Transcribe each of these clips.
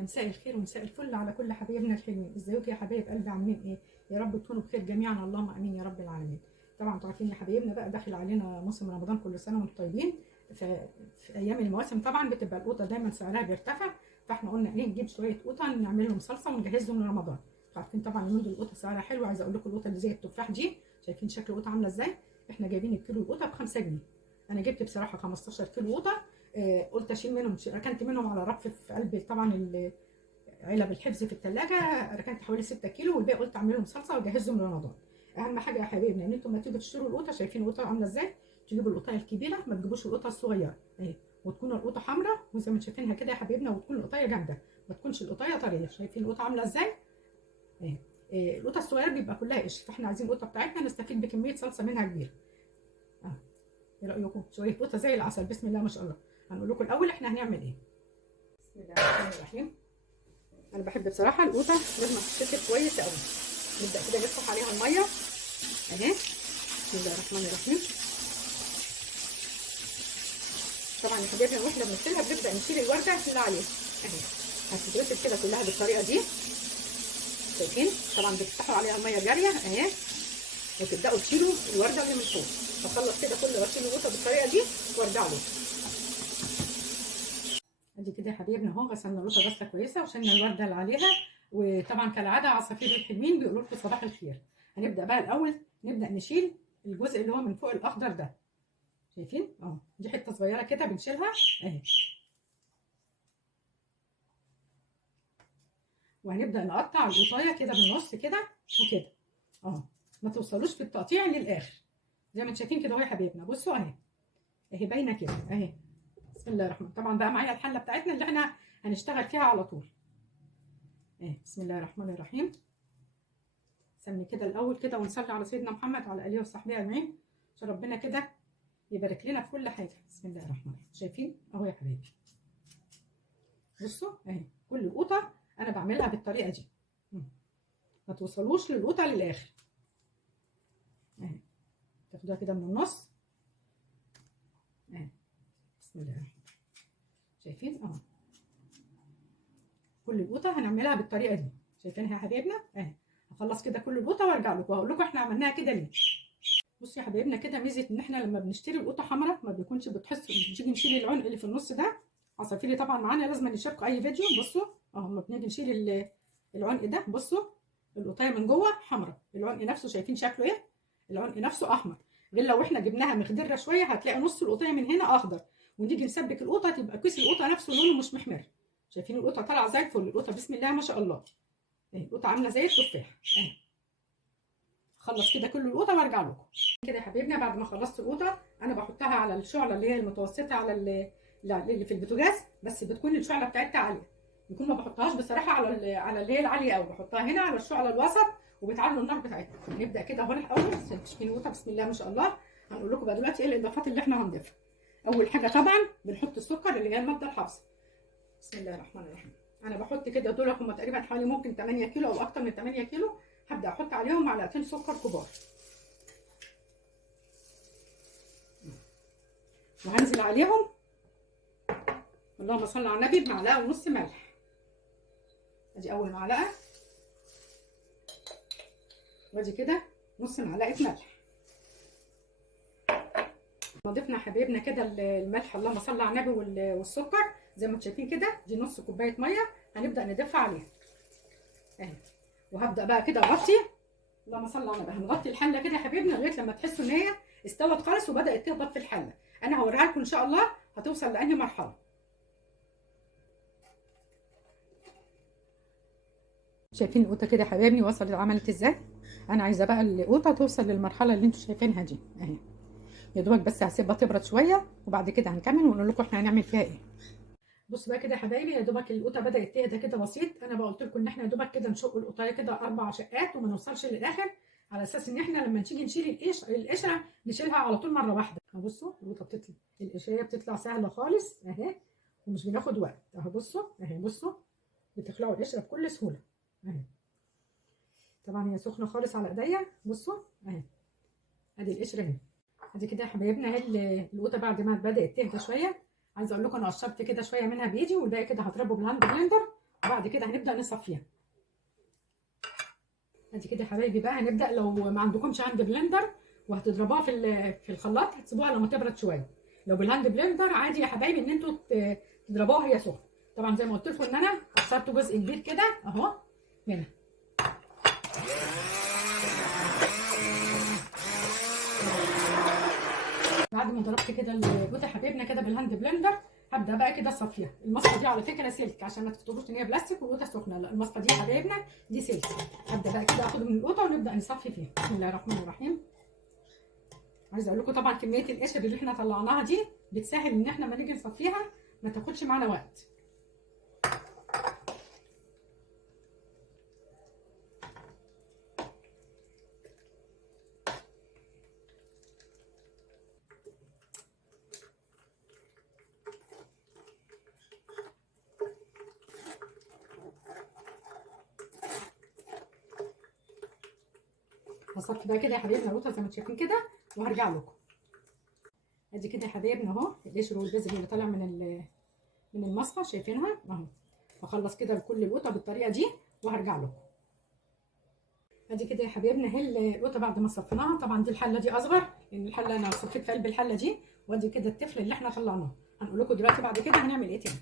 يا مساء الخير ومساء الفل على كل حبايبنا الحلوين. ازيكم يا حبايب قلبي؟ عاملين ايه؟ يا رب تكونوا بخير جميعا، اللهم امين يا رب العالمين. طبعا انتوا عارفين يا حبايبنا بقى داخل علينا موسم رمضان، كل سنه وانتم طيبين. في ايام المواسم طبعا بتبقى القوطه دايما سعرها بيرتفع، فاحنا قلنا ايه نجيب شويه قوطه نعمل لهم صلصه ونجهزهم لرمضان. عارفين طبعا اليومين دول القوطه سعرها حلو. عايزه اقول لكم القوطه اللي زي التفاح دي، شايفين شكل القوطه عامله ازاي؟ احنا جايبين الكيلو القوطه ب 5 جنيه. انا جبت بصراحه 15 كيلو قوطه. قلت اشيل منهم، ركنت منهم على رف في قلب طبعا علب الحفظ في الثلاجه، ركنت حوالي 6 كيلو، والباقي قلت اعمل لهم صلصه واجهزهم لرمضان. اهم حاجه يا حبايبنا ان انتم لما تيجوا تشتروا القوطه، شايفين القوطه عامله ازاي؟ تجيبوا القوطه الكبيره، ما تجيبوش القوطه الصغيره اهي، وتكون القوطه حمراء وزي ما شايفينها كده يا حبايبنا، وتكون القطايه جامده، ما تكونش القطايه طريه. شايفين القوطه عامله ازاي اهي؟ القوطه الصغيره بيبقى كلها قشر، فاحنا عايزين القوطه بتاعتنا نستفيد بكميه صلصه منها كبيره. ايه رايكم؟ شويه قوطه زي العسل، بسم الله ما شاء الله. هنقول لكم الاول احنا هنعمل ايه. بسم الله الرحمن الرحيم. انا بحب بصراحه القوطه لازم تتشكل كويس قوي. نبدا كده نفتح عليها الميه اهي، بسم الله الرحمن الرحيم. طبعا يا حبايبي واحنا بنغسلها بنبدا نشيل الورده اللي عليها اهي، هتتغسل كده كلها بالطريقه دي. شايفين؟ طبعا بتفتحوا عليها الميه جاريه اهي، وتبداوا تشيلوا الورده اللي من فوق. بخلص كده كل غسيل القوطه بالطريقه دي وارجع له. ادي كده يا حبايبنا اهو غسلنا القوطه غسله كويسه وشلنا الورده اللي عليها. وطبعا كالعاده عصافير الحلوين بيقولوا لكم صباح الخير. هنبدا بقى الاول نبدا نشيل الجزء اللي هو من فوق الاخضر ده. شايفين اهو؟ دي حته صغيره كده بنشيلها اهي، وهنبدا نقطع القطايه كده بالنص كده وكده اهو، ما توصلوش في التقطيع للاخر زي ما انتم شايفين كده اهو يا حبايبنا. بصوا اهي، اهي باينه كده اهي. بسم الله الرحمن. طبعا بقى معايا الحله بتاعتنا اللي احنا هنشتغل فيها على طول اهي. بسم الله الرحمن الرحيم. سمي كده الاول كده ونصلي على سيدنا محمد وعلى اله وصحبه اجمعين، عشان ربنا كده يبارك لنا في كل حاجه. بسم الله الرحمن الرحيم. شايفين اهو يا حبايبي؟ بصوا اهي، كل قوطه انا بعملها بالطريقه دي، ما توصلوش للقوطه للاخر اهي. تاخدوها كده من النص اهي. بسم الله الرحمن الرحيم. شايفين اهو؟ كل القوطه هنعملها بالطريقه دي. شايفينها يا حبايبنا اهي؟ هخلص كده كل القوطه وارجع لكم وهقول لكم احنا عملناها كده ليه. بصوا يا حبايبنا كده ميزه ان احنا لما بنشتري القوطه حمراء ما بيكونش بتحسوا، بنيجي نشيل العنق اللي في النص ده. عصافيري طبعا معانا لازم نشاركوا اي فيديو. بصوا اهو لما بنيجي نشيل العنق ده، بصوا القطايه من جوه حمراء، العنق نفسه شايفين شكله ايه؟ العنق نفسه احمر. غير لو احنا جبناها مخضره شويه هتلاقي نص القطايه من هنا اخضر، ونيجي نسبك القوطه تبقى كيس القوطه نفسه لونه مش محمر. شايفين القوطه طالعه زي الفل؟ القوطه بسم الله ما شاء الله اهي، القوطه عامله زي التفاح اهي. اخلص كده كل القوطه وارجع لكم. كده يا حبايبنا بعد ما خلصت القوطه انا بحطها على الشعله اللي هي المتوسطه على اللي في البوتاجاز، بس بتكون الشعله بتاعتها عاليه. بيكون ما بحطهاش بصراحه على اللي هي العاليه قوي، بحطها هنا على الشعله الوسط وبتعلوا النار بتاعتها. نبدا كده اهو الاول تشكيل القوطه بسم الله ما شاء الله. هنقول لكم بقى دلوقتي ايه الاضافات اللي احنا هنضيفها. اول حاجه طبعا بنحط السكر اللي هي الماده الحافظه. بسم الله الرحمن الرحيم. انا بحط كده دول هم تقريبا حوالي ممكن 8 كيلو او اكتر من 8 كيلو. هبدا احط عليهم معلقتين سكر كبار، وهنزل عليهم اللهم صل على النبي بمعلقه ونص ملح. ادي اول معلقه، وادي كده نص معلقه ملح. ضفنا حبايبنا كده الملح اللهم صل على النبي والسكر زي ما انتم شايفين كده. دي نص كوبايه ميه هنبدا نضيفها عليها اهي، وهبدا بقى كده اغطي. اللهم صل على النبي. هنغطي الحله كده يا حبايبنا لغايه لما تحسوا ان هي استوت خالص وبدات تهبط في الحله. انا هوريها لكم ان شاء الله هتوصل لانهي مرحله. شايفين القوطه كده يا حبايبي وصلت عملت ازاي؟ انا عايزه بقى القوطه توصل للمرحله اللي انتم شايفينها دي اهي. يا دوبك بس هسيبها تبرد شويه وبعد كده هنكمل ونقول لكم احنا هنعمل فيها ايه. بصوا بقى كده يا حبايبي، يا دوبك القوطه بدات تهدى كده بسيط. انا بقى قلت لكم ان احنا يا دوبك كده نشق القطايه كده 4 شقات وما نوصلش للاخر، على اساس ان احنا لما نيجي نشيل القشره نشيلها على طول مره واحده. اهو بصوا القوطه بتطلع، القشريه بتطلع سهله خالص اهي، ومش بناخد وقت اهو. بصوا اهي، بصوا بتخلعوا القشره بكل سهوله اهي. طبعا هي سخنه خالص على ايديا. بصوا اهي، ادي القشره اهي. ادي كده يا حبايبنا اهي القوطه بعد ما بدات تهدى شويه. عايزه اقول لكم انا قشرت كده شويه منها بايدي، والباقي كده هضربه بالهاند بلندر وبعد كده هنبدا نصفيها. ادي كده يا حبايبي بقى هنبدا. لو ما عندكمش هاند بلندر وهتضربوها في الخلاط، هتسيبوها لما تبرد شويه. لو بالهاند بلندر عادي يا حبايبي ان انتوا تضربوها وهي سخنه. طبعا زي ما قلت لكم ان انا عصرت جزء كبير كده اهو منها. بعد ما ضربت كده الجوز حبيبنا كده بالهاند بلندر، هبدا بقى كده اصفيها. المصفى دي على فكره سلك عشان ما تفتكروش ان هي بلاستيك والقوطه سخنه، لا المصفى دي يا حبايبنا دي سلك. هبدا بقى كده اخد من القوطه ونبدا نصفي فيها. بسم الله الرحمن الرحيم. عايزه اقول لكم طبعا كميه القشر اللي احنا طلعناها دي بتسهل ان احنا لما نيجي نصفيها ما تاخدش معانا وقت. هصفي بقى كده يا حبايبنا القوطه زي ما انتم شايفين كده وهرجع لكم. ادي كده يا حبايبنا اهو القشر والبذر اللي طالع من المصفى شايفينها اهو. هخلص كده كل القوطه بالطريقه دي وهرجع لكم. ادي كده يا حبايبنا اهي القوطه بعد ما صفيناها. طبعا دي الحله دي اصغر لان الحله انا صفيت في قلب الحله دي. وادي كده التفل اللي احنا طلعناه. هنقول لكم دلوقتي بعد كده هنعمل ايه تاني.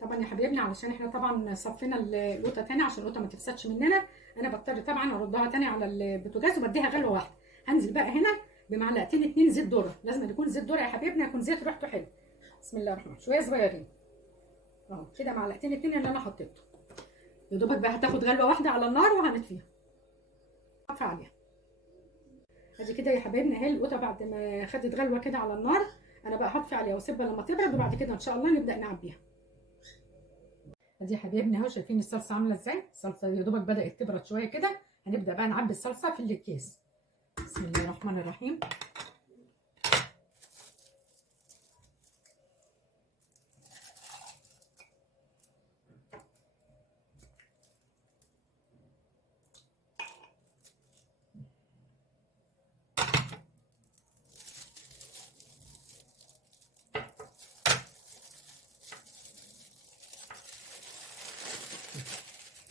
طبعا يا حبايبنا علشان احنا طبعا صفينا القوطه تاني عشان القوطه ما تفسدش مننا، انا بضطر طبعا اردها تاني على البوتاجاز وبديها غلوه واحده. هنزل بقى هنا بمعلقتين 2 زيت ذره. لازم يكون زيت ذره يا حبايبنا، يكون زيت ريحته حلوه. بسم الله الرحمن الرحيم. شويه صغيرين اهو كده، معلقتين 2 اللي انا حطيته. يا دوبك بقى هتاخد غلوه واحده على النار وهنطفيها. هطفي عليها. ادي كده يا حبايبنا اهي القوطه بعد ما خدت غلوه كده على النار، انا بقى هطفي عليها واسيبها لما تبرد وبعد كده ان شاء الله نبدا نعبيها. ادي يا حبايبنا اهو شايفين الصلصه عامله ازاي. الصلصه يا دوبك بدات تبرد شويه كده. هنبدا بقى نعبي الصلصه في الاكياس. بسم الله الرحمن الرحيم.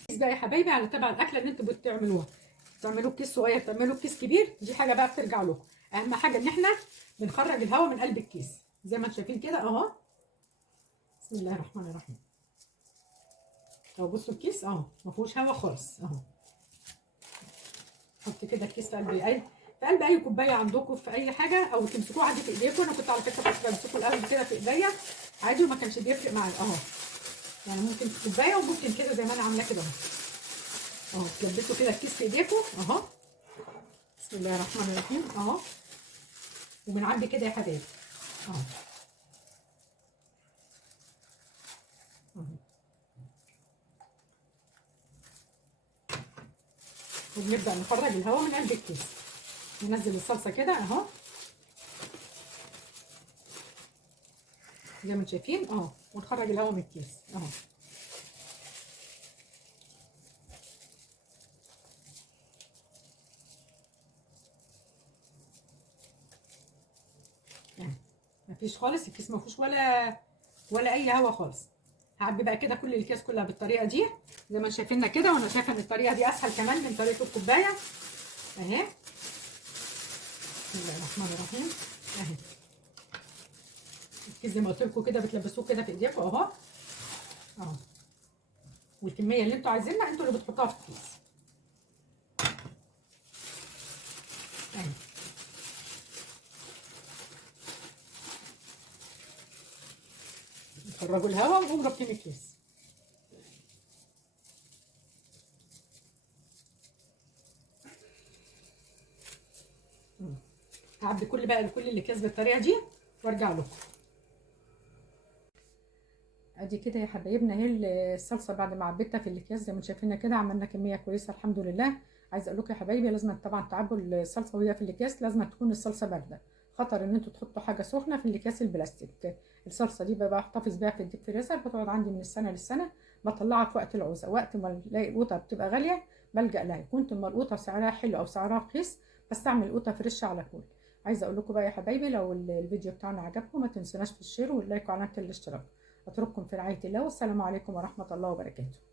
بقى يا حبايبي على تبع الاكله اللي انتوا بتعملوها، تعملوا كيس صغير تعملوا كيس كبير، دي حاجه بقى بترجع لكم. اهم حاجه ان احنا بنخرج الهواء من قلب الكيس زي ما انتم شايفين كده اهو. بسم الله الرحمن الرحيم. اهو بصوا الكيس اهو ما فيهوش هواء خالص اهو. حط كده الكيس في قلب اي كوبايه عندكم في اي حاجه، او تمسكوه عادي في ايديكم. انا كنت على فكره كنت بمسكه الاول كده في ايديا عادي وما كانش بيفرق معايا اهو. يعني ممكن في كوبايه وممكن كده زي ما انا عامله كده اهو. تلبسوا كده الكيس في ايديكم اهو. بسم الله الرحمن الرحيم اهو. وبنعبي كده يا حبايبي اهو. وبنبدا نخرج الهواء من قلب الكيس. ننزل الصلصه كده اهو زي ما انتم شايفين اهو، ونخرج الهواء من الكيس اهو. مفيش خالص الكيس، مفيهوش ولا اي هواء خالص. هعبي بقى كده كل الكيس كلها بالطريقه دي زي ما شايفيننا كده. وانا شايفه ان الطريقه دي اسهل كمان من طريقه الكوبايه اهي. بسم الله الرحمن الرحيم اهي. الكيس زي ما قلت لكم كده بتلبسوه كده في ايديكم اهو اهو. والكميه اللي انتوا عايزينها انتوا اللي بتحطوها في الكيس اهي. خرجوا الهواء وقوموا رابطين الكيس. هعبي كل الاكياس بالطريقه دي وارجع لكم. ادي كده يا حبايبنا اهي الصلصه بعد ما عبيتها في الاكياس زي ما شايفينها كده عملنا كميه كويسه الحمد لله. عايزه اقول لكم يا حبايبي لازم طبعا تعبوا الصلصه وهي في الاكياس، لازم تكون الصلصه بارده. خطر ان انتوا تحطوا حاجه سخنه في الاكياس البلاستيك. الصلصه دي بحتفظ بيها في الديب فريزر، بتقعد عندي من السنه للسنه. بطلعها في وقت العوزه، وقت ما الاقي القوطه بتبقى غاليه بلجأ لها. كنت اما القوطه سعرها حلو او سعرها رخيص بستعمل قوطه فريش على طول. عايزه اقول لكم بقى يا حبايبي لو الفيديو بتاعنا عجبكم ما تنسوناش في الشير واللايك وعلامه الاشتراك. اترككم في رعايه الله، والسلام عليكم ورحمه الله وبركاته.